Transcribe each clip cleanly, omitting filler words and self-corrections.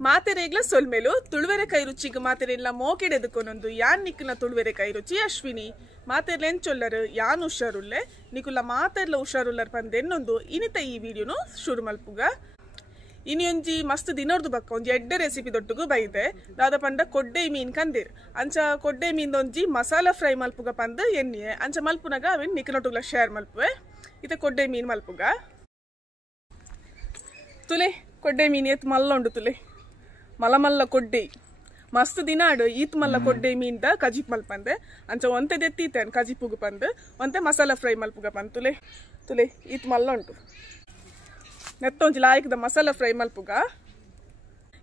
ಮಾತೆರೆಗ್ಲ ಸೊಲ್ಮೆಲು ತುಳುವೆರೆ ಕೈ ರುಚಿಗೆ ಮಾತೆರೆಲ್ಲ ಮೋಕೆಡೆದುಕೊನೊಂದು ಯಾನ್ ನಿಕ್ಕಿನ ತುಳುವೆರೆ ಕೈ ರುಚಿ ಅಶ್ವಿನಿ ಮಾತೆರ್ಲೆಂಚೊಲ್ಲರು ಯಾನ್ ಹುಷಾರುಲ್ಲೆ ನಿಕುಲ್ಲ ಮಾತೆರ್ಲ ಹುಷಾರುಲ್ಲರ್ ಪಂದೆನ್ನೊಂದು ಇನಿತ ಈ ವಿಡಿಯೋನು ಶುರು ಮಲ್ಪುಗ ಇನಿ ಒಂಜಿ ಮಸ್ತ್ ದಿನೋರ್ದು ಬಕ್ಕ ಒಂಜಿ ಎಡ್ಡೆ ರೆಸಿಪಿ ದೊಟ್ಟುಗು ಬೈದೆ ದಾದ ಪಂಡ ಕೊಡ್ಡೆ ಮೀನ್ ಕಂದಿರ್ ಅಂಚ ಕೊಡ್ಡೆ ಮೀನ್ ಒಂಜಿ ಮಸಾಲಾ ಫ್ರೈ ಮಲ್ಪುಗ ಪಂದ್ ಎಣ್ಣೆ ಅಂಚ ಮಲ್ಪುನಗ ಅವೇನು ನಿಕ್ಕಿನೊಟ್ಟುಗ್ಲ ಶೇರ್ ಮಲ್ಪುವೆ ಇತ ಕೊಡ್ಡೆ ಮೀನ್ ಮಲ್ಪುಗ ತುಲೆ ಕೊಡ್ಡೆ ಮೀನ್ ಎತ್ ಮಲ್ಲ ಉಂಡು ತುಲೆ ಮಲ್ಲ ಕೊಡ್ಡೆ ಮಸ್ತ್ ದಿನ ಆಡು ಈತ್ ಮಲ್ಲ ಕೊಡ್ಡೆ ಮೀನ್ದ ಕಜಿಪ್ ಮಲ್ಪಂದೆ ಅಂಚ ಒಂತೆ ದೆತ್ತೀತೇನು ಕಜಿಪುಗ ಪಂದ್ ಒಂತೆ ಮಸಾಲಾ ಫ್ರೈ ಮಲ್ಪುಗ ಪಂದ್ ತುಲೆ ತುಲೆ ಈತ್ ಮಲ್ಲ ಉಂಟು ನೆತ್ತೊಂಜಿ ಲಾಯ್ಕದ ಮಸಾಲಾ ಫ್ರೈ ಮಲ್ಪುಗ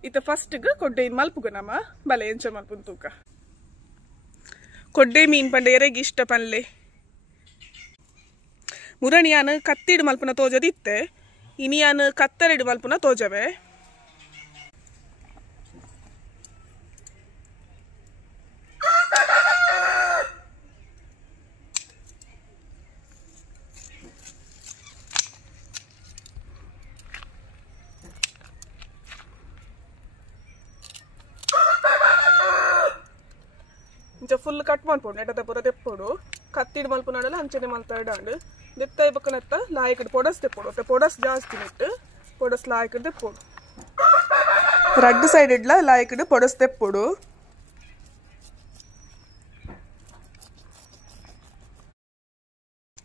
ಇತ ಫಸ್ಟ್ಗೆ ಕೊಡ್ಡೆ ಮಲ್ಪುಗ ನಮ್ಮ ಬಲೆ ಎಂಚ ಮಲ್ಪುನ್ ತೂಕ ಕೊಡ್ಡೆ ಮೀನ್ ಪಂಡ ಎರೆಗೆ ಇಷ್ಟ ಪನ್ಲೆ ಮುರಣಿಯಾನು ಕತ್ತಿಡು ಮಲ್ಪುನ ತೋಜದಿತ್ತೆ ಇನಿಯಾನು ಕತ್ತರೆಡು ಮಲ್ಪುನ ತೋಜವೆ ಫುಲ್ ಕಟ್ ಮಾಡ್ಬೋದು ನೆಟ್ಟದ ಪೂರ ತೆಪ್ಪೋಡು ಕತ್ತಿಡು ಮಲ್ಪುನಾಡಲ್ಲ ಅಂಚನೆ ಮಲ್ತಾಡಾಂಡು ದೆತ್ತ ಬಕ್ಕನೆತ್ತ ಲಾಯಕಡ್ ಪೊಡಸ್ ತೆಪ್ಪೋಡು ಮತ್ತೆ ಪೊಡಸ್ ಜಾಸ್ತಿ ನೆಟ್ಟು ಪೊಡಸ್ ಲಾಯಕಡ್ ತೆಪ್ಪೋಡು ರಡ್ಡು ಸೈಡ್ ಇಡ್ಲ ಲಾಯಕಡ್ ಪೊಡಸ್ ತೆಪ್ಪೋಡು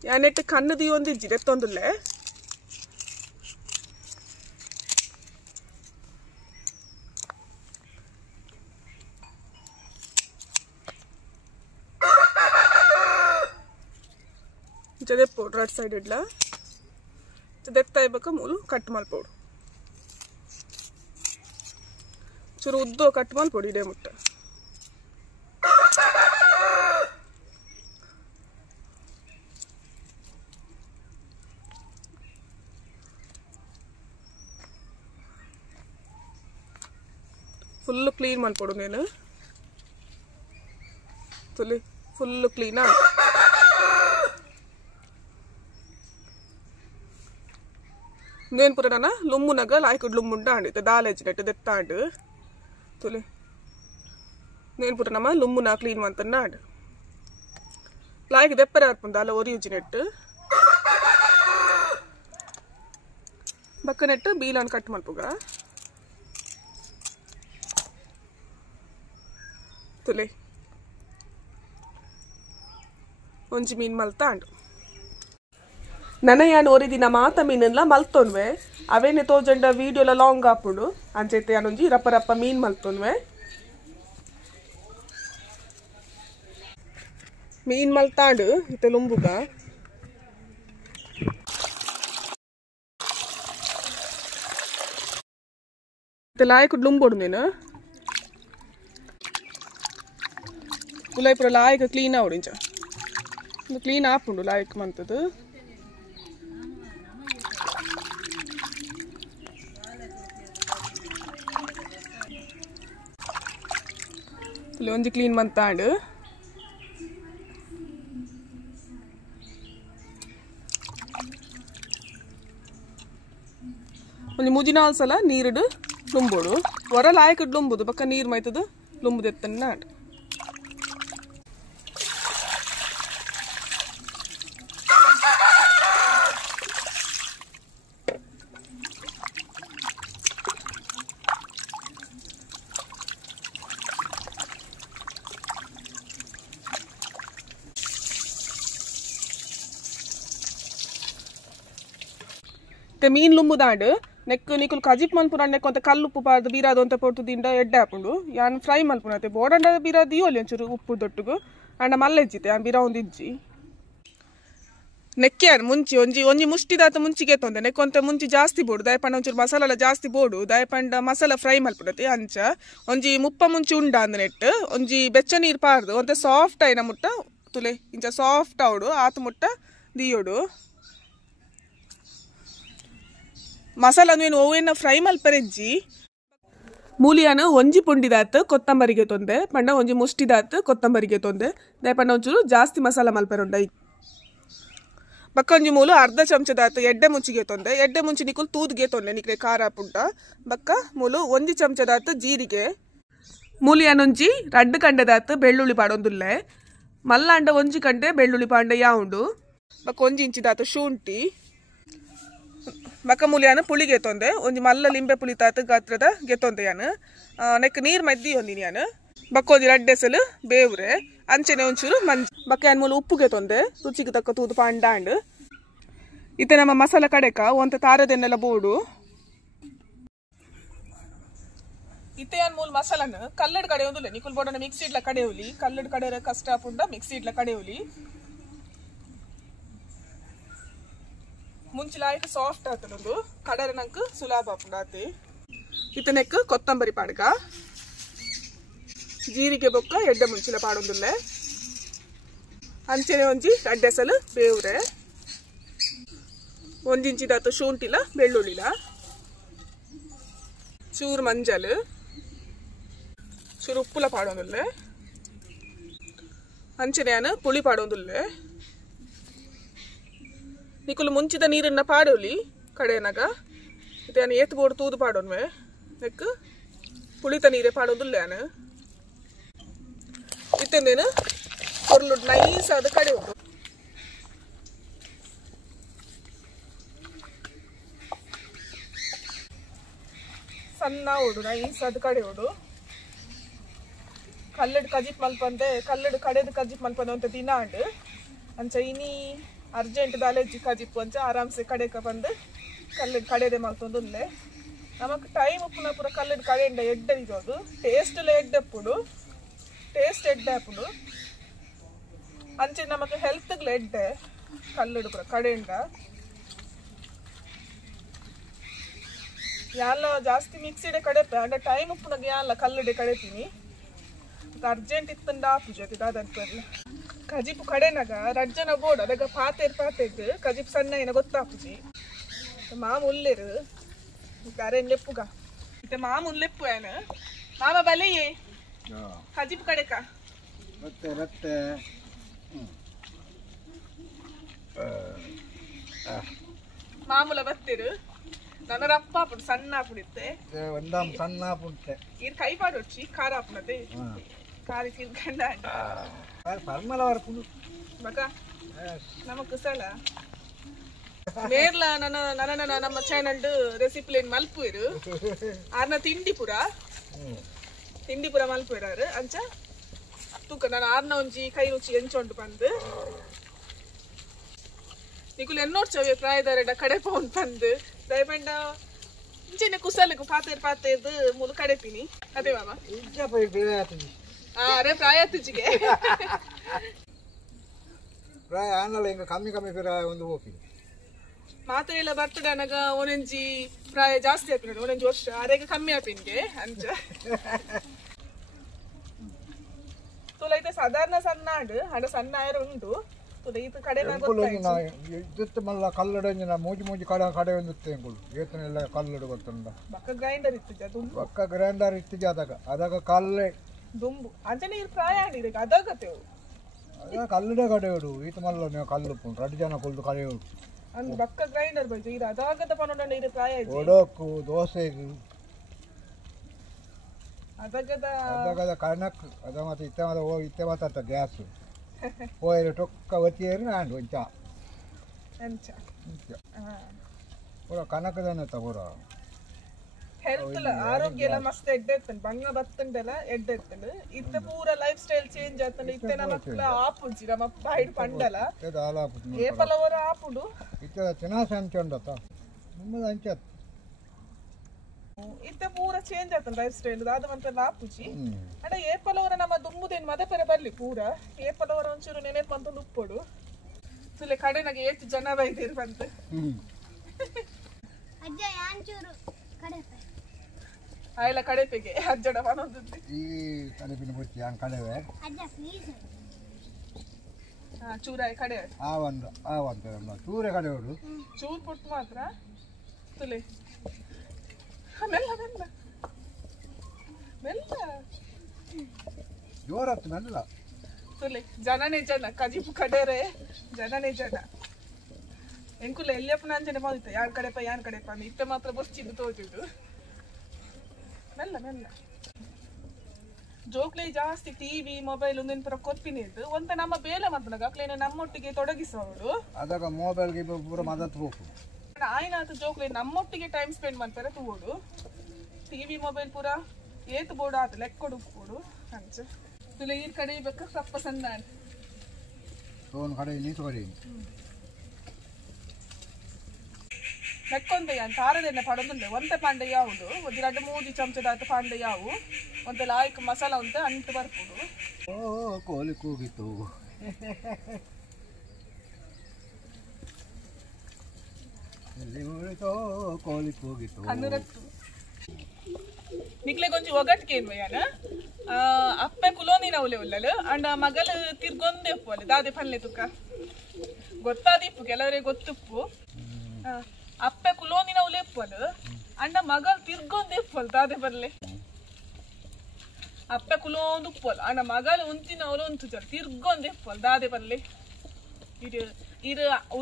ಯಾನೆಟ್ಟು ಕಣ್ಣು ದಿಯೊಂದಿಜ್ಜಿ ದೆತ್ತೊಂದುಲ್ಲೆ ತೆಪ್ಪೋಡು ರಡ್ ಸೈಡ್ ಇಡ್ಲ ದೆತ್ತ ಇಬ್ಬಕ ಮೂಲು ಕಟ್ ಮಲ್ಪೋಡು ಚೂರು ಉದ್ದೋ ಕಟ್ ಮಲ್ಪೋಡು ಇಡೇ ಮುಟ್ಟ ಫುಲ್ಲು ಕ್ಲೀನ್ ಮಲ್ಪೋಡು ನೀನು ತುಲಿ ಫುಲ್ಲು ಕ್ಲೀನಾ నేను పురనా లుమ్మునగా లాయకుడు లుమ్ముండా అండి దాలేజినట్టు దెత్తాడు తులి నేను పురనమా లుమ్మునా క్లీన్ మంతన్నాడు లాయకు దెప్పరార్పుంది అలా ఒరిజినట్టు బక్కనట్టు బీలాన్ కట్టు మల్పుగా తులి ಒಂಜಿ ಮೀನ್ ಮಲ್ತಾಂಡು ನನ್ನ ಯಾನು ಒರಿದಿನ ಮಾತ ಮೀನೆಲ್ಲ ಮಲ್ತೊನ್ವೆ ಅವೇನೆ ತೋಜಂಡ ವೀಡಿಯೋಲ ಲಾಂಗ್ ಆಪುಡು ಅಂಚೈತೆ ಯಾನೊಂಜಿ ರಪ್ಪ ರಪ್ಪ ಮೀನ್ ಮಲ್ತೊನ್ವೆ ಮೀನ್ ಮಲ್ತಾಂಡು ಇತ್ತೆ ಲುಂಬುಗ ಇತ್ತೆ ಲಾಯಕು ಲುಂಬೋಡು ನೀನು ಉಲಾಯ್ಪುರ ಲಾಯಕ ಕ್ಲೀನ್ ಆವಡು ಇಂಚ ಕ್ಲೀನ್ ಆಪುಂಡು ಲಾಯಕ್ ಮಂತದು ಒಂಜಿ ಕ್ಲೀನ್ ಮಂತಾಂಡು ಒಂಜಿ ಮುಜಿನಾಲ್ ಸಲ ನೀರುಡು ಲುಂಬೋಡು ಹೊರ ಲಾಯಕಡ್ ಲುಂಬುದು ಬಕ್ಕ ನೀರು ಮೈತದು ಲುಂಬುದೆತ್ತನ್ನಾಡು ಮೀನ್ ಲುಂಬುದಾಂಡು ನೆಕ್ ನಿಕುಲು ಕಜಿಪ್ ಮಲ್ಪುನ ನೆಕ್ ಒಂತ ಕಲ್ಲುಪ್ಪು ಪಾರ್ದು ಬೀರಾದು ಅಂತ ಪೊಟ್ಟು ದಿಂಡ ಎಡ್ಡೆ ಹಾಪುಂಡು ಯಾನ್ ಫ್ರೈ ಮಲ್ಪುನತೆ ಬೋಡಂಡ ಬೀರಾದು ಇಯೋಲಿ ಒಂಚೂರು ಉಪ್ಪು ದೊಟ್ಟುಗು ಅಂಡ ಮಲ್ಲೆಜ್ಜಿತೆ ಯಾನ್ ಬೀರ ಒಂದಿಜ್ಜಿ ನೆಕ್ಕ್ಯಾನ್ ಮುಂಚಿ ಒಂಜಿ ಮುಷ್ಟಿದಾತ ಮುಂಚಿಗೆ ತೊಂದೆ ನೆಕ್ಕೊಂತ ಮುಂಚಿ ಜಾಸ್ತಿ ಬೋಡು ದಯಪಂಡ ಒಂಚೂರು ಮಸಾಲ ಜಾಸ್ತಿ ಬೋಡು ದಯಪಂಡ ಮಸಾಲ ಫ್ರೈ ಮಲ್ಪುನತೆ ಅಂಚ ಒಂಜಿ ಮುಪ್ಪ ಮುಂಚಿ ಉಂಡ ಅಂದ ನೆಟ್ಟು ಒಂಜಿ ಬೆಚ್ಚ ನೀರು ಪಾರ್ದು ಒಂತೆ ಸಾಫ್ಟ್ ಐನ ಮುಟ್ಟ ತುಲೆ ಇಂಚ ಸಾಫ್ಟ್ ಅವಡು ಆತು ಮುಟ್ಟ ದಿಯೋಡು ಮಸಾಲ ಏನು ಓವೇನ ಫ್ರೈ ಮಲ್ಪರೆಜ್ಜಿ ಮೂಲಿಯಾನು ಒಂಜಿ ಪುಂಡಿದಾತ್ ಕೊತ್ತಂಬರಿಗೆ ತೊಂದೆ ಪಂಡ ಒಂಜಿ ಮುಷ್ಟಿದಾತ್ ಕೊತ್ತಂಬರಿಗೆ ತೊಂದೆ ದಯಪಂಡ ಒಂಚೂರು ಜಾಸ್ತಿ ಮಸಾಲ ಮಲ್ಪೆರೊಂಡ ಬಕ್ಕೊಂಜಿ ಮೂಲು ಅರ್ಧ ಚಮಚದಾತು ಎಡ್ಡೆ ಮುಂಚಿಗೆ ತೊಂದೆ ಎಡ್ಡೆ ಮುಂಚಿ ನಿಕುಲು ತೂದ್ಗೆ ತೊಂದೆ ನಿಕ್ರೆ ಖಾರ ಪುಂಟ ಬಕ್ಕ ಮೂಲು 1 ಚಮಚದಾತು ಜೀರಿಗೆ ಮೂಲಿಯನೊಂಜಿ 2 ಕಂಡೆದಾತು ಬೆಳ್ಳುಳ್ಳಿ ಪಾಡೊಂದುಲ್ಲೆ ಮಲ್ಲಾಂಡ 1 ಕಂಡೆ ಬೆಳ್ಳುಳ್ಳಿ ಪಾಂಡೆ ಯಾವುಂಡು ಬಕ್ಕ 1 ಇಂಚಿದಾತು ಶುಂಠಿ ಬಕ್ಕ ಮೂಲಿಯಾನ ಪುಳಿ ಗೆತ್ತೊಂದೆ ಒಂಜಿ ಮಲ್ಲ ಲಿಂಬೆ ಪುಳಿ ತಾತು ಗಾತ್ರದ ಗೆತ್ತೊಂದೆ ಯಾನು ನೆಕ್ ನೀರು ಮದ್ದಿ ಹೊಂದಿನಿ ಯಾನು ಬಕ್ಕ ಒಂಜಿ 2 ಎಸಲು ಬೇವ್ರೆ ಅಂಚೆನೆ ಒಂಚೂರು ಮಂಜ್ ಬಕ್ಕ ಯಾನ್ ಮೂಲ ಉಪ್ಪು ಗೆತ್ತೊಂದೆ ರುಚಿಗೆ ತಕ್ಕ ತೂದು ಪಾಂಡಾಂಡ್ ಇತ್ತೆ ನಮ್ಮ ಮಸಾಲ ಕಡೆಕ ಒಂತ ತಾರದೆನ್ನೆಲ್ಲ ಬೋಡು ಇತ್ತೆ ಯಾನ್ ಮೂಲ ಮಸಾಲನ ಕಲ್ಲಡ್ ಕಡೆ ಒಂದುಲ್ಲೆ ನಿಕುಲ್ ಬೋಡನ ಮಿಕ್ಸಿ ಇಡ್ಲ ಕಡೆಯುಲಿ ಕಲ್ಲಡ್ ಕಡೆ ಕಷ್ಟ ಪುಂಡ ಮಿಕ್ಸಿ ಇಡ್ಲ ಕಡೆಯುಲಿ ಮುಂಚಿಲಾಯ್ತು ಸಾಫ್ಟ್ ಆತನೊಂದು ಕಡರೆ ನಂಗೆ ಸುಲಭ ಪುಂಡಾತಿ ಇತನೆಕ್ ಕೊತ್ತಂಬರಿ ಪಾಡ್ಕ ಜೀರಿಗೆ ಬೊಕ್ಕ ಎಡ್ಡೆ ಮುಂಚಿಲ ಪಾಡೊಂದುಲ್ಲೆ ಅಂಚೆನೆ ಒಂಜಿ 2 ಎಸಲು ಬೇವ್ರೆ 1 ಇಂಚಿದಾತು ಶುಂಠಿಲ ಬೆಳ್ಳುಳ್ಳಿಲ ಚೂರು ಮಂಜಲ್ ಚೂರು ಉಪ್ಪುಲ ಪಾಡೊಂದುಲ್ಲೆ ಅಂಚೆನೆ ಯಾನು ಪುಳಿ ಪಾಡೊಂದುಲ್ಲೆ ನಿಕುಲು ಮುಂಚಿದ ನೀರನ್ನ ಪಾಡೋಲಿ ಕಡೆನಾಗ ಇದು ನಾನು ಏತ್ ಬೋರ್ಡು ತೂದು ಪಾಡೋನ್ವೆ ನೆಕ್ ಪುಳಿತ ನೀರೇ ಪಾಡೋದಿಲ್ಲ ನಾನು ಇತ್ತೇನು ಕೊರ್ಲು ನೈಸ್ ಆದ ಕಡೆ ಉಂಟು ಸಣ್ಣ ಓಡು ನೈಸ್ ಆದ ಕಡೆ ಓಡು ಕಲ್ಲಡ್ ಕಜಿಪ್ ಮಲ್ಪಂದೆ ಕಲ್ಲಡ್ ಕಡೆದು ಕಜಿಪ್ ಮಲ್ಪಂದೆ ಅಂತ ದಿನ ಅಂಡ್ ಅಂಚ ಇನಿ ಅರ್ಜೆಂಟ್ ದಾಲೆಜ್ಜಿ ಕಜಿಪ್ಪು ಅಂಚ ಆರಾಮ್ಸೆ ಕಡೆಕ ಬಂದು ಕಲ್ಲಡ್ ಕಡೆದೆ ಮಲ್ತೊಂದುಲ್ಲೆ ನಮಕ್ ಟೈಮ್ ಉಪ್ಪುನ ಪೂರ ಕಲ್ಲಡ್ ಕಡೆಯಿಂದ ಎಡ್ಡೆ ಇರೋದು ಟೇಸ್ಟ್ಲ ಎಡ್ಡೆಪ್ಪುಡು ಟೇಸ್ಟ್ ಎಡ್ಡೆ ಹಾಪುಡು ಅಂಚೆ ನಮಕ್ ಹೆಲ್ತ್ಗ್ಲ ಎಡ್ಡೆ ಕಲ್ಲಡ್ ಪೂರ ಕಡೆಯಿಂದ ಯಾಲ್ಲ ಜಾಸ್ತಿ ಮಿಕ್ಸಿಡೆ ಕಡೆಪೆ ಅಂಡ ಟೈಮ್ ಉಪ್ಪುನಾಗ ಯಾಲ್ಲ ಕಲ್ಲಡೆ ಕಡೆತೀನಿ ಅರ್ಜೆಂಟ್ ಇತ್ತಂಡ ಆಪುಜಿ ಅದಂತಲ್ಲ ಕಜಿಪು ಕಡೆನಾಗ ರಜ್ಜನ ಬೋರ್ಡ್ ಅದಾಗ ಪಾತೆಗ್ ಕಜಿಪು ಸಣ್ಣ ಏನ ಗೊತ್ತಾಪುಜಿ ಮಾಮ ಉಲ್ಲೇರು ಅರೇನ್ ಲೆಪ್ಪುಗ ಇತ್ತೆ ಮಾಮ ಉಲ್ಲೆಪ್ಪು ಏನ ಮಾಮ ಬಲೆಯೇ ಕಜಿಪು ಕಡೆಕ ಮಾಮೂಲ ಬತ್ತಿರು ನನ್ನ ರಪ್ಪ ಆಪುಡು ಸಣ್ಣ ಆಪುಡಿತ್ತೆ ಸಣ್ಣ ಆಪುಂಟೆ ಇರ್ ಕೈ ಪಾಡೊಚ್ಚಿ ಖಾರ ಆಪುನದೆ ಕಾರಿ ತಿರ್ಗಂಡ ಪರ್ಮಲ ವರ್ಕು ಬಕ ನಮಕ್ ಕುಸಲ ನೇರ್ಲ ನನ್ನ ನಮ್ಮ ಚಾನಲ್ ರೆಸಿಪಿಲೇನ್ ಮಲ್ಪುವೆರು ಆರ್ನ ತಿಂಡಿ ಪುರ ಮಲ್ಪುವೆರಾರು ಅಂಚ ತೂಕ ನಾನು ಆರ್ನ ಒಂಜಿ ಕೈ ರುಚಿ ಎಂಚೊಂಡು ಬಂದು ನಿಕುಲು ಎನ್ನೋಡ್ಚವೆ ಪ್ರಾಯದಾರೆಡ ಕಡೆ ಪೌಂಡ್ ಬಂದು ದಯಪಂಡ ಇಂಚೆನೆ ಕುಸಲಕು ಪಾತೇರ್ದು ಮೂಲ ಕಡೆಪಿನಿ ಅದೇ ಮಾಮ ಅರೆ ಪ್ರಾಯ ತುಜಿಗೆ ಪ್ರಾಯ ಆನಲ್ಲ ಹಿಂಗ ಕಮ್ಮಿ ಪ್ರಾಯ ಒಂದು ಹೋಗಿ ಮಾತ್ರ ಎಲ್ಲ ಬರ್ತಡೆ ಅನಾಗ ಒಂದೊಂಜಿ ಪ್ರಾಯ ಜಾಸ್ತಿ ಆಪಿನ ಒಂದೊಂಜಿ ವರ್ಷ ಅರೆಗ ಕಮ್ಮಿ ಆಪಿನ್ಗೆ ಅಂಚ ತುಲ ಐತೆ ಸಾಧಾರಣ ಸಣ್ಣ ಹಣ ಸಣ್ಣ ಆಯರ ಉಂಟು ತುಲ ಇದು ಕಡೆ ಇದ್ದಿತ್ತು ಮಲ್ಲ ಕಲ್ಲಡ ಮೂಜಿ ಕಡೆ ಒಂದಿತ್ತೆ ಏತನೆಲ್ಲ ಕಲ್ಲಡು ಗೊತ್ತುಂಡ ಬಕ್ಕ ಗ್ರೈಂಡರ್ ಇತ್ತಿಜ ಬಕ್ಕ ಗ್ರೈಂಡರ್ ಇತ್ತಿಜ ಅದಾಗ ಕಲ್ಲೆ ದುಂಬು ಅಂಚನೆ ಇರ್ ಪ್ರಾಯ ಆಡಿದೆ ಅದಾಗತೆವು ಅದ ಕಲ್ಲಡೆ ಕಡೆಯೋಡು ಈತ ಮಲ್ಲ ನೀವು ಕಲ್ಲು ರಡ್ ಜನ ಕೊಲ್ದು ಕಡೆಯೋಡು ಅಂದ್ ಬಕ್ಕ ಗ್ರೈಂಡರ್ ಬೈಜು ಇದು ಅದಾಗದ ಪನೊಂಡ ಇರು ಪ್ರಾಯ ಇದೆ ಒಡೋಕು ದೋಸೆಗೆ ಅದಾಗದ ಕಣಕ್ ಅದ ಮತ್ತೆ ಇತ್ತೆ ಮಾತಾಡ್ತ ಗ್ಯಾಸ್ ಹೋಯ್ರು ಟೊಕ್ಕ ಒತ್ತಿಯೇರಿ ಆಂಡು ಇಂಚ ಅಂಚ ಪೂರ ಕನಕದನ್ನ ತಗೋರ ಹೆಲ್ತ್ ಆರೋಗ್ಯ ಎಲ್ಲ ಮಸ್ತ್ ಎಡ್ಡೆತ್ತಂಡು ಬಂಗ ಬತ್ತಂಡೆಲ್ಲ ಎಡ್ಡೆತ್ತಂಡು ಇತ್ತ ಪೂರ ಲೈಫ್ ಸ್ಟೈಲ್ ಚೇಂಜ್ ಆತಂಡು ಇತ್ತೆ ನಮಕ್ಲ ಆಪುಜಿ ನಮ್ಮ ಬಾಯ್ಡ್ ಪಂಡಲ ಏಪಲವರ ಆಪುಡು ಇತ್ತ ತಿನಾಸ ಅಂಚೊಂಡತ ನಿಮ್ಮದು ಅಂಚತ್ ಇತ್ತೆ ಪೂರ ಚೇಂಜ್ ಆತಂಡು ಲೈಫ್ ಸ್ಟೈಲ್ ಅದು ಮಂತೆಲ್ಲ ಆಪುಜಿ ಅಂಡ ಏಪಲವರ ನಮ್ಮ ದುಂಬುದೇನು ಮದೆ ಪೆರೆ ಬರ್ಲಿ ಪೂರ ಏಪಲವರ ಒಂಚೂರು ನೆನೆಪ್ ಅಂತಂದು ಉಪ್ಪೊಡು ಸುಲೆ ಕಡೆನಾಗ ಏತು ಜನ ಬೈದಿರು ಬಂತು ಅಜ್ಜ ಯಾಂಚೂರು ಕಡೆಪೆ ಆಯ್ಲ ಕಡೆಪೆಗೆ ಅಜ್ಜಡ ಮನೊಂದು ಈ ಕಡೆಪಿನ ಬುತ್ತಿ ಹಂಗೆ ಕಡೆವೆ ಅಜ್ಜ ಪ್ಲೀಸ್ ಚೂರಾಯಿ ಕಡೆ ಆ ಒಂದು ಚೂರೆ ಕಡೆಯೋಡು ಚೂರ್ ಪುಟ್ಟು ಮಾತ್ರ ತುಲೆ ಮೆಲ್ಲ ಮೆಲ್ಲ ಮೆಲ್ಲ ಜೋರತ್ತು ಮೆಲ್ಲ ತುಲೆ ಜನನೇ ಜನ ಕಜಿಪು ಕಡೆರೆ ಜನನೇ ಜನ ಎಂಕುಲ್ಲ ಎಲ್ಲಿಯಪ್ಪ ಅಂಜನೆ ಮಾಡಿತ್ತು ಯಾರ ಕಡೆಪ್ಪ ಯಾರ ಕಡೆಪ್ಪ ಅಂತ ಇತ್ತ ಮಾತ್ರ ಬಸ್ಚಿದ್ದು ತೋಚಿದ್ದು ಮೆಲ್ಲ ಮೆಲ್ಲ ಜೋಕ್ಲೆ ಜಾಸ್ತಿ ಟಿವಿ ಮೊಬೈಲ್ ಒಂದೇನು ಪುರ ಕೊಪ್ಪಿನಿದ್ದು ಒಂತ ನಮ್ಮ ಬೇಲೆ ಮಾಡ್ತಾಗ ಅಕ್ಲೇನ ನಮ್ಮೊಟ್ಟಿಗೆ ತೊಡಗಿಸೋಡು ಅದಾಗ ಮೊಬೈಲ್ಗೆ ಪೂರ ಮದತ್ ಹೋಗು ಆಯ್ನಾತು ಜೋಕ್ಲೆ ನಮ್ಮೊಟ್ಟಿಗೆ ಟೈಮ್ ಸ್ಪೆಂಡ್ ಮಾಡ್ತಾರೆ ತಗೋಡು ಟಿವಿ ಮೊಬೈಲ್ ಪೂರ ಏತು ಬೋರ್ಡು ಆತ ಲೆಕ್ಕ ಕೊಡು ಅಂಚ ತುಲ ಈ ಕಡೆ ಬೇಕಾ ಕಪ್ಪ ಸಣ್ಣ ಸೋನ್ ಕಡೆ ನೀತುವರಿ ಲೆಕ್ಕೊಂದೆ ಅಂತ ಆರದೆಣ್ಣೆ ಪಡೋದುಂಡೆ ಒಂತೆ ಪಾಂಡೆ ಯಾವುದು ಒಂದು 2-3 ಚಮಚದಾತ ಪಾಂಡೆ ಯಾವು ಒಂದು ಲಾಯ್ಕ್ ಮಸಾಲ ಅಂತ ಅಂಟು ಬರ್ಬೋದು ಓ ಕೋಲಿ ಕೂಗಿತು ಎಲ್ಲಿ ಹೋಯ್ತೋ ಕೋಲಿ ಕೂಗಿತು ಕಣ್ಣುರತ್ತು ನಿಕ್ಲೆ ಕೊಂಚ ಒಗಟ್ಗೆ ಏನು ಯಾನ ಅಪ್ಪೆ ಕುಲೋನಿನ ಉಲೆ ಉಲ್ಲಲು ಅಂಡ ಮಗಲು ತಿರ್ಗೊಂದೆ ಉಪ್ಪು ಅಲ್ಲಿ ದಾದೆ ಪಲ್ಲೆ ತುಕ್ಕ ಗೊತ್ತಾದಿಪ್ಪು ಕೆಲವರಿಗೆ ಗೊತ್ತುಪ್ಪು ಅಪ್ಪೆ ಕುಲೋನಿನ ಉಲೆ ಉಪ್ಪು ಅಲು ಅಂಡ ಮಗಲ್ ತಿರ್ಗೊಂದೆ ಉಪ್ಪು ಅಲ್ ದಾದೆ ಪಲ್ಲೆ ಅಪ್ಪೆ ಕುಲೋಂದು ಉಪ್ಪು ಅಲ್ಲ ಅಂಡ ಮಗಲು ಉಂತಿನ ಅವಳು ಉಂಟು ಜಲ್ ತಿರ್ಗೊಂದೆ ಉಪ್ಪು ಅಲ್ ದಾದೆ ಪಲ್ಲೆ ಇದು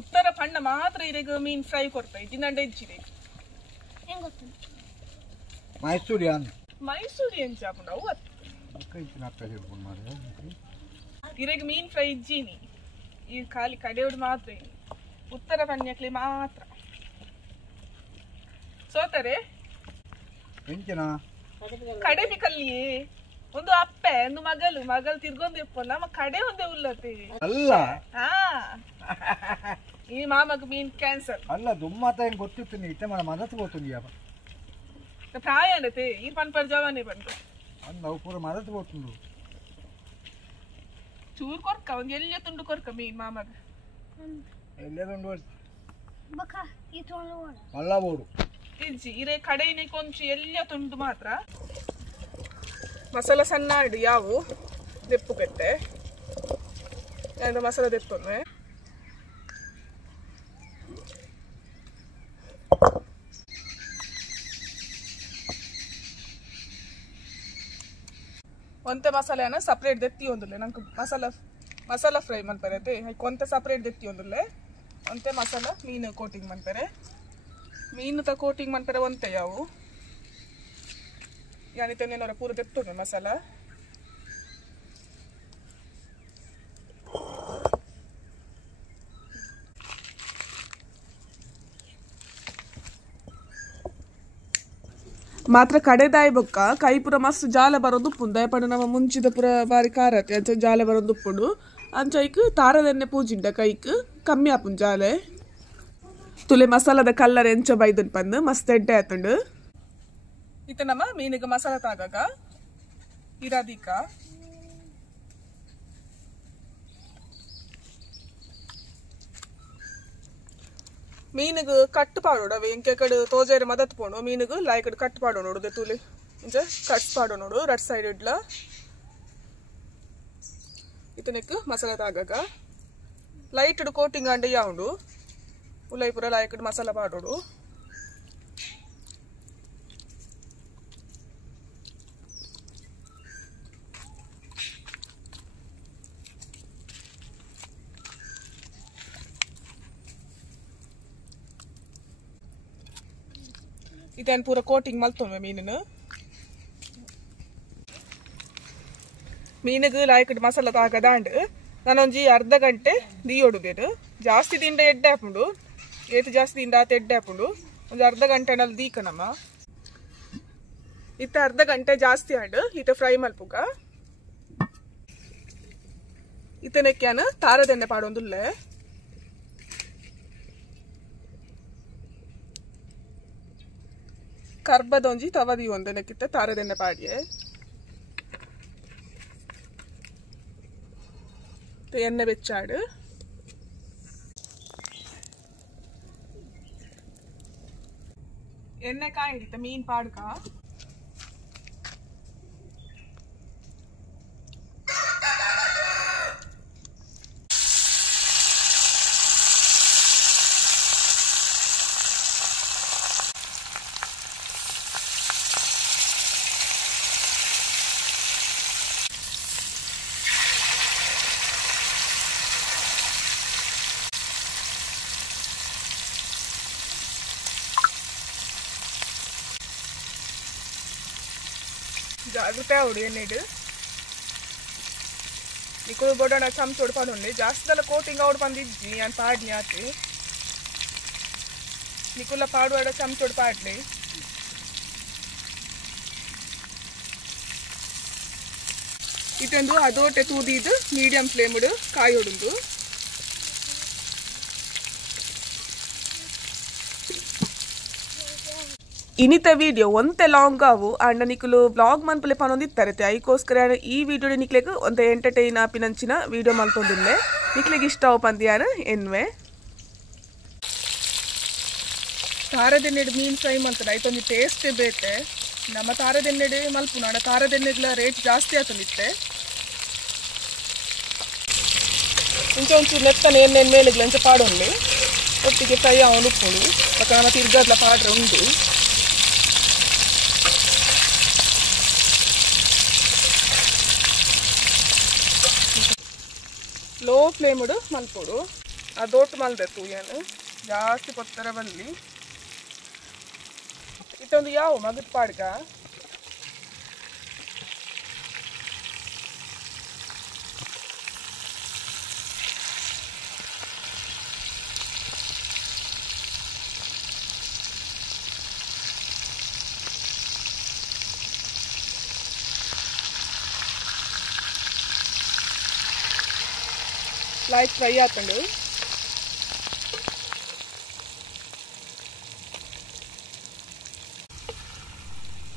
ಉತ್ತರ ಪಣ್ಣ ಮಾತ್ರ ಇರೆಗ ಮೀನ್ ಫ್ರೈ ಕೊಡ್ತಾರೆ ದಿನಂಡ ಹೆಚ್ಚಿದೆ ಹೆಂಗ್ ಗೊತ್ತು ಮೈಸೂರಿ ಏನ್ ಚಾಪುಂಡ ಇರೆಗ ಮೀನ್ ಫ್ರೈ ಇಜ್ಜಿನಿ ಈ ಖಾಲಿ ಕಡೆಯೋಡು ಮಾತ್ರ ಉತ್ತರ ಪನ್ಯಕ್ಲೆ ಮಾತ್ರ ಸೋತಾರೆ ಕಡೆ ಬಿಕಲ್ಲಿಯೇ ಒಂದು ಅಪ್ಪೆ ಒಂದು ಮಗಲು ತಿರ್ಗೊಂದಿಪ್ಪ ನಮ್ಮ ಕಡೆ ಒಂದೇ ಉಲ್ಲತೆ ಅಲ್ಲ ಹಾ ಈ ಮಾಮಗ ಮೀನ್ ಕ್ಯಾನ್ಸರ್ ಅಲ್ಲ ದುಮ್ಮತ ಹೆಂಗ್ ಗೊತ್ತಿತ್ತು ನೀ ಇತ್ತೆ ಮಾಡ ಮದತ್ ಗೊತ್ತುಂಡಿ ಪ್ರಾಯ ಅನ್ನತೆ ಈ ಪನ್ಪರ್ ಜವಾನೆ ಬಂತು ನಾವು ಪೂರ ಮದತ್ ಗೊತ್ತುಂಡು ಚೂರ್ ಕೊರ್ಕ ಒಂದ್ ಎಲ್ಲಿ ತುಂಡು ಕೊರ್ಕ ಮೀನ್ ಮಾಮಗ ಎಲ್ಲದುಂಡು ಬಕ ಈ ತೋಳು ಓಡ ಮಲ್ಲ ಬೋಡು ಇಜ್ಜಿ ಇರೆ ಕಡೆನೆ ಕೊಂಚು ಎಲ್ಲಿಯ ತುಂಡು ಮಾತ್ರ ಮಸಾಲ ಸಣ್ಣ ಇಡು ಯಾವು ದೆಪ್ಪು ಕಟ್ಟೆ ಮಸಾಲ ದೆಪ್ಪೊಮ್ಮೆ ಒಂತೆ ಮಸಾಲೆನ ಸಪ್ರೇಟ್ ದೆತ್ತಿ ಒಂದುಲ್ಲೆ ನಂಗೆ ಮಸಾಲ ಫ್ರೈ ಮನ್ಪರೈತೆ ಕೊಂತೆ ಸಪ್ರೇಟ್ ದೆತ್ತಿ ಒಂದುಲ್ಲೆ ಒಂತೆ ಮಸಾಲ ಮೀನು ಕೋಟಿಂಗ್ ಮನ್ಪರೆ ಮೀನು ತ ಕೋಟಿಂಗ್ ಮನ್ಪರೆ ಒಂತೆ ಯಾವು ಯಾನಿತೇನೋರ ಪೂರ ದೆತ್ತೊಂದು ಮಸಾಲ ಮಾತ್ರ ಕಡೆದಾಯಿ ಬೊಕ್ಕ ಕೈ ಪುರ ಮಸ್ತ್ ಜಾಲ ಬರೋದು ಉಪ್ಪುಂಡು ದಯಪಂಡ ನಮ್ಮ ಮುಂಚಿದ ಪುರ ಬಾರಿ ಕಾರತೆ ಅಂಚ ಜಾಲೆ ಬರೋದು ಉಪ್ಪುಂಡು ಅಂಚೈಕ್ ತಾರದೆಣ್ಣೆ ಪೂಜಿಂಡ ಕೈಕ್ ಕಮ್ಮಿ ಆಪುಂಡು ಜಾಲೆ ತುಲೆ ಮಸಾಲದ ಕಲ್ಲರ್ ಎಂಚ ಬೈದನ್ ಪಂದು ಮಸ್ತ್ ಎಡ್ಡೆ ಆತುಂಡು ಇತ್ತ ನಮ್ಮ ಮೀನಿಗೆ ಮಸಾಲ ತಾಗಾಗ ಇರಾದಿಕ ಮೀನಿಗೆ ಕಟ್ ಪಾಡೋಡು ಅವ ಎಂಕೆ ಕಡೆ ತೋಜೇರಿ ಮದತ್ ಪೋಣು ಮೀನಿಗೆ ಲಾಯ್ಕಡೆ ಕಟ್ ಪಾಡೋ ನೋಡು ತುಲಿ ಇಂಚ ಕಟ್ ಪಾಡೋ ನೋಡು ರಟ್ ಸೈಡ್ ಇಡ್ಲ ಇತನಕ್ಕೆ ಮಸಾಲ ತಾಗಾಗ ಲೈಟ್ ಕೋಟಿಂಗ್ ಅಂಡೆ ಯಾವುದು ಉಲೈಪುರ ಲಾಯ್ಕಡೆ ಮಸಾಲ ಪಾಡೋಡು ಇದೇನು ಪೂರ ಕೋಟಿಂಗ್ ಮಲ್ತೊಂವೆ ಮೀನಿಗೆ ಲಾಯ್ಕಡ್ ಮಸಾಲ ತಾಗದಾಂಡ್ ನಾನೊಂಜಿ ಅರ್ಧ ಗಂಟೆ ದೀಯೊಡುದೇನು ಜಾಸ್ತಿ ದಿಂಡ ಎಡ್ಡೆ ಹಾಪುಂಡು ಏತು ಜಾಸ್ತಿ ದಿಂಡ ಆತ ಎಡ್ಡೆ ಹಾಪುಂಡು ಒಂದು ಅರ್ಧ ಗಂಟೆನಲ್ಲಿ ದೀಕನಮ್ಮ ಇತ್ತ ಅರ್ಧ ಗಂಟೆ ಜಾಸ್ತಿ ಆಂಡ್ ಇತ್ತ ಫ್ರೈ ಮಲ್ಪುಗ ಇತ್ತನಕ್ಯಾನ ತಾರದೆಣ್ಣೆ ಪಾಡೊಂದುಲ್ಲೆ ಕರ್ಬದೊಂಜಿ ತವದಿ ಒಂದನಕ್ಕಿತ್ತ ತಾರದೆಣ್ಣೆ ಪಾಡಿಯೆ ಎಣ್ಣೆ ಬೆಚ್ಚಾಡು ಎಣ್ಣೆ ಕಾಯಿಡಿತ್ತ ಮೀನ್ ಪಾಡ್ಕ ಜಾಗ್ರತೆ ಅವಡು ಎಣ್ಣೆಡು ನಿಕುಲು ಬೋಡಣ ಚಮಚೋಡು ಪಡೋನ್ಲಿ ಜಾಸ್ತಿದಲ್ಲ ಕೋಟಿಂಗ್ ಅವಡು ಬಂದಿದ್ದಿ ನಾನು ಪಾಡ್ನಿ ಆತಿ ನಿಕುಲ ಪಾಡುವಾಡ ಚಮಚೋಡು ಪಾಡ್ಲಿ ಇತ್ತೊಂದು ಅದೋಟೆ ತೂದಿದ್ದು ಮೀಡಿಯಂ ಫ್ಲೇಮ್ಡು ಕಾಯಿ ಹೊಡುದು ಇನಿತ ವಿಡಿಯೋ ಒಂತೆ ಲಾಂಗ್ ಆವು ಅಂಡ ನಿಕುಲು ಬ್ಲಾಗ್ ಮನ್ಪಲೆ ಪನೊಂದಿತ್ತಾರೆ ಐಕೋಸ್ಕರ ಈ ವಿಡಿಯೋ ನಿಕ್ಲೆಗ್ ಒಂತೆ ಎಂಟರ್ಟೈನ್ ಆಪಿನಂಚಿನ ವಿಡಿಯೋ ಮಲ್ತೊಂದುಲ್ಲೆ ನಿಕ್ಲೆಗ್ ಇಷ್ಟ ಅವು ಪಂದ್ಯಾನ ಎನ್ವೆ ತಾರದೆಣ್ಣೆಡು ಮೀನು ಫ್ರೈ ಮಾಡ್ತಾರೆ ಐತೊಂದು ಟೇಸ್ಟೇ ಬೇತೆ ನಮ್ಮ ತಾರದೆಣ್ಣೆಡು ಮಲ್ಪುನ ಅಣ್ಣ ತಾರದೆಣ್ಣೆಗ್ಲ ರೇಟ್ ಜಾಸ್ತಿ ಆತಲಿತ್ತೆ ಇಂಚೆ ಒಂಚೂರು ನೆತ್ತನೆ ಎಣ್ಣೆ ಮೇಲೆಗ್ಲ ಅಂಚೆ ಪಾಡೊನ್ಲಿ ಒಟ್ಟಿಗೆ ಫ್ರೈ ಅವನು ಉಪ್ಪುಡು ಪಕ್ಕ ನಮ್ಮ ತಿರ್ಗದ್ಲ ಪಾಡ್ರೆ ಉಂಡು ಲೋ ಫ್ಲೇಮ್ಡು ಮಲ್ಪೊಡು ಅದೊಟ್ಟು ಮಲ್ಬೇಕು ಏನು ಜಾಸ್ತಿ ಕೊತ್ತರ ಬಲ್ಲಿ ಇತ್ತೊಂದು ಯಾವ ಮಗದ ಪಾಡ್ಗ ಲೈಟ್ ಫ್ರೈ ಆತಂಡು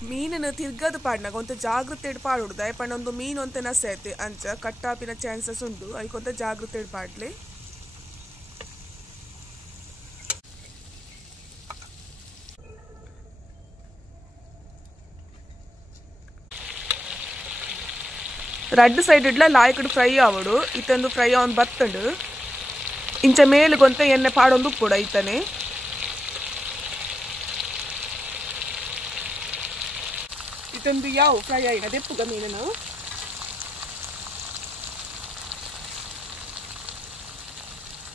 ಮೀನನ್ನು ತಿರ್ಗದ ಪಾಡ್ನಾಗ ಒಂತ ಜಾಗೃತೆ ಇಡ್ ಪಾಡುದು ದಯಪಂಡ ಒಂದು ಮೀನು ಒಂತೆ ನಸೈತೆ ಅಂಚ ಕಟ್ಟಾಪಿನ ಚಾನ್ಸಸ್ ಉಂಡು ಅದಕ್ಕೊಂತ ಜಾಗೃತೆ ಇಡ್ ಪಾಡ್ಲಿ ರಡ್ಡು ಸೈಡ್ ಇಡ್ಲ ಲಾಯ್ಕಡು ಫ್ರೈ ಆವಡು ಇತ್ತೊಂದು ಫ್ರೈ ಅವನ್ ಬತ್ತಂಡು ಇಂಚ ಮೇಲುಗೊಂತ ಎಣ್ಣೆ ಪಾಡೊಂದು ಉಪ್ಪುಡ ಐತನೆ ಇತ್ತೊಂದು ಯಾವ ಫ್ರೈ ಆಯ್ನ ದೆಪ್ಪುಗ ಮೀನನು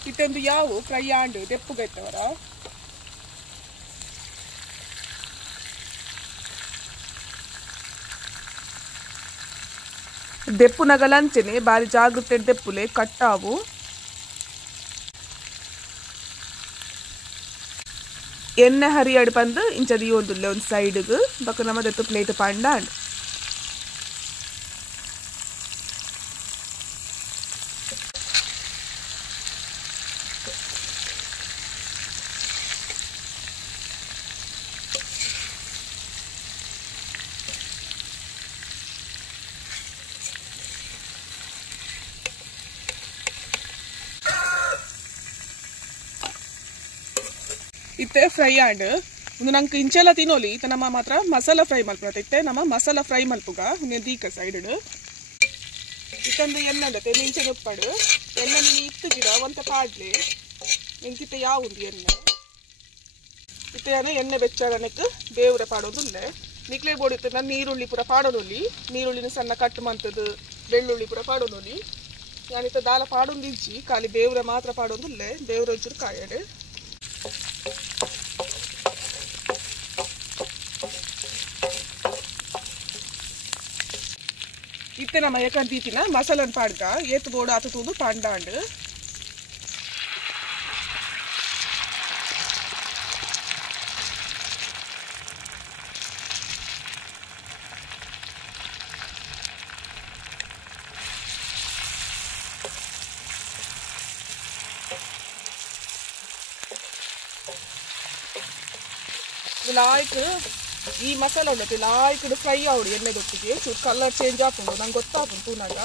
ಇತ್ತೊಂದು ಯಾವ ಫ್ರೈ ಆಂಡು ದೆಪ್ಪುಗ ಇತ್ತವರ ದೆಪ್ಪು ನಗಲಂಚನೆ ಬಾರಿ ಜಾಗೃತೆ ದೆಪ್ಪುಲೆ ಕಟ್ಟಾವು ಎಣ್ಣೆ ಹರಿಯಾಡು ಬಂದು ಇಂಚದಿ ಒಂದುಲ್ಲೆ ಒಂದು ಸೈಡ್ಗೆ ಬಕ್ಕ ನಮ್ಮದೆತ್ತು ಪ್ಲೇಟ್ ಪಂಡ ಇತ್ತೆ ಫ್ರೈ ಆಂಡ್ ಒಂದು ನಂಗೆ ಇಂಚೆಲ್ಲ ತಿನ್ನೋಲಿ ಇತ್ತ ನಮ್ಮ ಮಾತ್ರ ಮಸಾಲ ಫ್ರೈ ಮಲ್ಪುತ್ತೆ ಇತ್ತೆ ನಮ್ಮ ಮಸಾಲ ಫ್ರೈ ಮಲ್ಪುಗ ದೀಕ ಸೈಡ್ ಇತ್ತಂದು ಎಣ್ಣೆ ಅಂದತೆ ಮಿಂಚೆ ಉಪ್ಪಾಡು ಎಣ್ಣೆ ನೀನು ಇತ್ತುಗಿರ ಒಂತ ಪಾಡ್ಲಿ ನಿಂಕಿತ್ತ ಯಾವ ಉಂದು ಎಣ್ಣೆ ಇತ್ತೆ ಎಣ್ಣೆ ಬೆಚ್ಚಾಡನಕ್ಕೆ ಬೇವ್ರೆ ಪಾಡೋದಿಲ್ಲ ನಿಕ್ಲೆ ಬೋಡಿತ್ತು ನಾನು ನೀರುಳ್ಳಿ ಪೂರ ಪಾಡೋನೊಲಿ ನೀರುಳ್ಳಿನ ಸಣ್ಣ ಕಟ್ ಮಂತದ್ದು ಬೆಳ್ಳುಳ್ಳಿ ಪೂರ ಪಾಡೋನೊಲಿ ನಾನಿತ್ತ ದಾಲ ಪಾಡೊಂದು ಇಜ್ಜಿ ಖಾಲಿ ಬೇವ್ರೆ ಮಾತ್ರ ಪಾಡೋದಿಲ್ಲ ಬೇವ್ರೆ ಒಂಚೂರು ಕಾಯಡೆ ಇತ್ತೆ ನಮ್ಮ ಏಕಂತೀತಿನ ಮಸಾಲನ್ ಪಾಡ್ಗ ಏತ್ ಬೋಡು ಆತುದು ಪಾಂಡಾಂಡ್ ಲಾಯ್ಕ್ ಈ ಮಸಾಲ ಉಂಟು ಲಾಯ್ಕಡು ಫ್ರೈ ಆವಡು ಎಣ್ಣೆದೊಟ್ಟಿಗೆ ಚೂರು ಕಲರ್ ಚೇಂಜ್ ಆಪುಂಡು ನಂಗೆ ಗೊತ್ತಾಪುಂಡು ತೂನಾಗ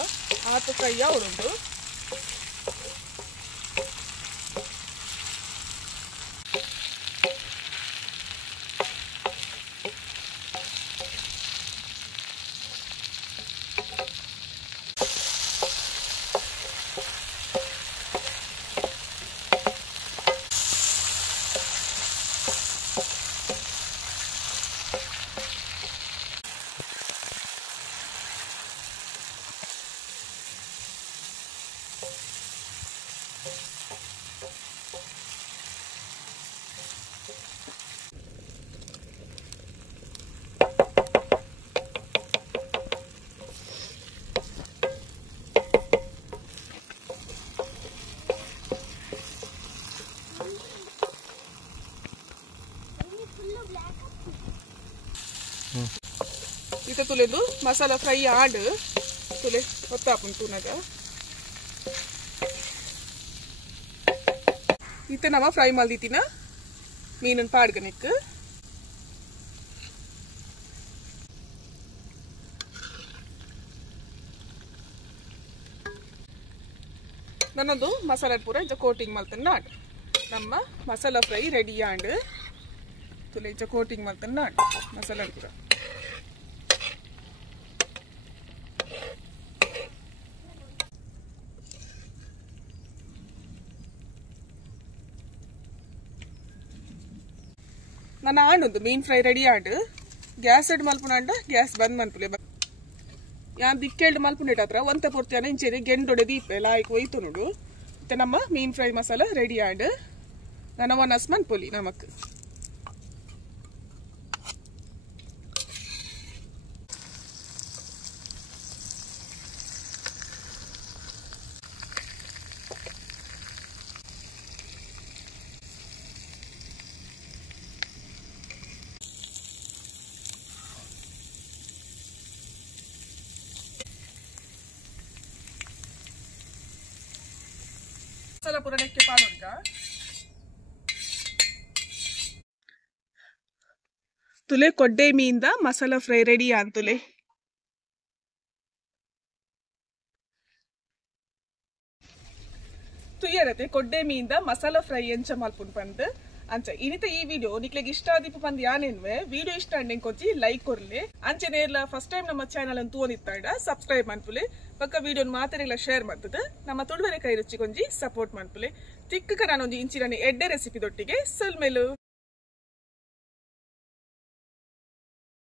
ಆತು ಫ್ರೈ ಆವಡುಂಡು ಇತ ತುಲೆದು ಮಸಾಲ ಫ್ರೈ ಆಡ್ ತುಲೆ ಹೊತ್ತಾಪುನ್ ತೂನಗ ಇತ ನಮ ಫ್ರೈ ಮಲ್ದಿತ್ತಿನ ಮೀನನ್ ಪಾಡ್ಗನಿಕ್ ನನ್ನದು ಮಸಾಲ ಪೂರ ಇಂಚ ಕೋಟಿಂಗ್ ಮಲ್ತನ್ನ ನಾಡ್ ನಮ್ಮ ಮಸಾಲ ಫ್ರೈ ರೆಡಿ ಆಂಡ್ ತುಲೆ ಇಂಚ ಕೋಟಿಂಗ್ ಮಲ್ತನ್ನ ನಾಡ್ ಮಸಾಲ ಪೂರ ನನ್ನ ಆಂಡ್ ಮೀನ್ ಫ್ರೈ ರೆಡಿ ಆಂಡ್ ಗ್ಯಾಸ್ ಎಡ್ ಮಲ್ಪುನಾಂಡ ಗ್ಯಾಸ್ ಬಂದ್ ಮನ್ಪುಲೆ ಯಾನ್ ದಿಕ್ಕೆಲ್ಡ್ ಮಲ್ಪುಂಡೆಟ್ ಹತ್ರ ಒಂತೆ ಪೊರ್ತಿಯಾನ ಇಂಚೆರಿ ಗೆಂಡೊಡೆ ದೀಪೆ ಲಾಯ್ಕ್ ಒಯ್ತು ನೋಡು ಮತ್ತೆ ನಮ್ಮ ಮೀನ್ ಫ್ರೈ ಮಸಾಲ ರೆಡಿ ಆಂಡ್ ನನ್ನ ಒನಸ್ ಮನ್ಪೊಲಿ ನಮಕ್ ಮಸಾಲ ಪೂರ ನೆಕ್ಕೆ ಪಾಡೋಡ್ಗ ತುಲೆ ಕೊಡ್ಡೆ ಮೀನ್ದ ಮಸಾಲ ಫ್ರೈ ರೆಡಿ ಅಂತುಲೆ ತುಯ್ಯರತೆ ಕೊಡ್ಡೆ ಮೀನ್ದ ಮಸಾಲ ಫ್ರೈ ಎಂಚ ಮಲ್ಪುನ್ ಪಂದ್ ಅಂಚ ಇನಿತ ಈ ವಿಡಿಯೋ ನಿಕ್ಲೆಗ್ ಇಷ್ಟ ಆದಿಪ್ಪು ಪಂದ್ ಯಾನೆನ್ವೆ ವಿಡಿಯೋ ಇಷ್ಟ ಅಂಡೆಂಗ್ ಕೊಚ್ಚಿ ಲೈಕ್ ಕೊರ್ಲೆ ಅಂಚೆ ನೇರ್ಲ ಫಸ್ಟ್ ಟೈಮ್ ನಮ್ಮ ಚಾನಲ್ ಅನ್ನು ತೂನಿತ್ತಾಡ ಸಬ್ಸ್ಕ್ರೈಬ್ ಮನ್ಪುಲೆ ಪಕ್ಕ ವಿಡಿಯೋನ್ ಮಾತೆರೆಲ್ಲ ಶೇರ್ ಮಾಡ್ತದ ನಮ್ಮ ತುಳುವೆರೆ ಕೈ ರುಚಿ ಕೊಂಜಿ ಸಪೋರ್ಟ್ ಮನ್ಪುಲೆ ತಿಕ್ಕ ನಾನೊಂಜಿ ಇಂಚಿನ ಎಡ್ಡೆ ರೆಸಿಪಿ ದೊಟ್ಟಿಗೆ ಸಲ್ಮೆಲು